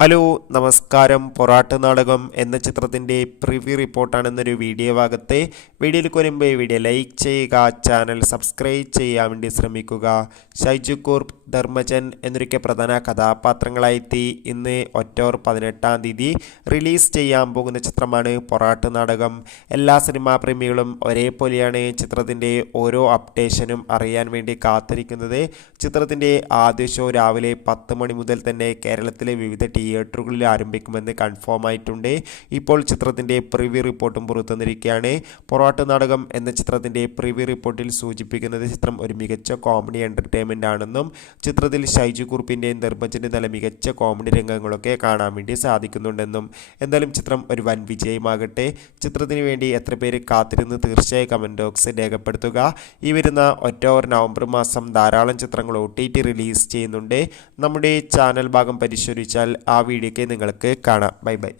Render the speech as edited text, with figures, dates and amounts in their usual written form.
Hello നമസ്കാരം. പൊറാട്ട് നാടകം എന്ന ചിത്രത്തിൻ്റെ പ്രിവ്യൂ റിപ്പോർട്ടാണെന്നൊരു വീഡിയോ ഭാഗത്തെ വീഡിയോയിൽ വരുമ്പോൾ വീഡിയോ ലൈക്ക് ചെയ്യുക, ചാനൽ സബ്സ്ക്രൈബ് ചെയ്യാൻ വേണ്ടി ശ്രമിക്കുക. ഷൈജു കുറുപ്പ്, ധർമ്മജൻ എന്നൊക്കെ പ്രധാന കഥാപാത്രങ്ങളായെത്തി ഇന്ന് ഒക്ടോബർ 18-ാം തീയതി റിലീസ് ചെയ്യാൻ പോകുന്ന ചിത്രമാണ് പൊറാട്ട് നാടകം. എല്ലാ സിനിമാ പ്രേമികളും ഒരേപോലെയാണ് ചിത്രത്തിൻ്റെ ഓരോ അപ്ഡേഷനും അറിയാൻ വേണ്ടി കാത്തിരിക്കുന്നത്. ചിത്രത്തിൻ്റെ ആദ്യ ഷോ രാവിലെ 10 മണി മുതൽ തന്നെ കേരളത്തിലെ വിവിധ തിയേറ്ററുകളിൽ ആരംഭിക്കുമെന്ന് കൺഫേം ആയിട്ടുണ്ട്. ഇപ്പോൾ ചിത്രത്തിൻ്റെ പ്രിവ്യൂ റിപ്പോർട്ടും പുറത്തുവന്നിരിക്കുകയാണ്. പൊറാട്ട് നാടകം എന്ന ചിത്രത്തിൻ്റെ പ്രിവ്യൂ റിപ്പോർട്ടിൽ സൂചിപ്പിക്കുന്നത് ചിത്രം ഒരു മികച്ച കോമഡി എൻ്റർടൈൻമെൻ്റ് ആണെന്നും ചിത്രത്തിൽ ഷൈജു കുറുപ്പിൻ്റെയും ധർമ്മജൻ്റെ നല്ല മികച്ച കോമഡി രംഗങ്ങളൊക്കെ കാണാൻ വേണ്ടി സാധിക്കുന്നുണ്ടെന്നും എന്തായാലും ചിത്രം ഒരു വൻ വിജയമാകട്ടെ. ചിത്രത്തിന് വേണ്ടി എത്ര പേര് കാത്തിരുന്ന് തീർച്ചയായും കമൻറ്റ് ബോക്സിൽ രേഖപ്പെടുത്തുക. ഈ വരുന്ന ഒക്ടോബർ നവംബർ മാസം ധാരാളം ചിത്രങ്ങൾ OTT റിലീസ് ചെയ്യുന്നുണ്ട്. നമ്മുടെ ചാനൽ ഭാഗം പരിശോധിച്ചാൽ ആ വീഡിയോയ്ക്ക് നിങ്ങൾക്ക് കാണാം. Bye bye.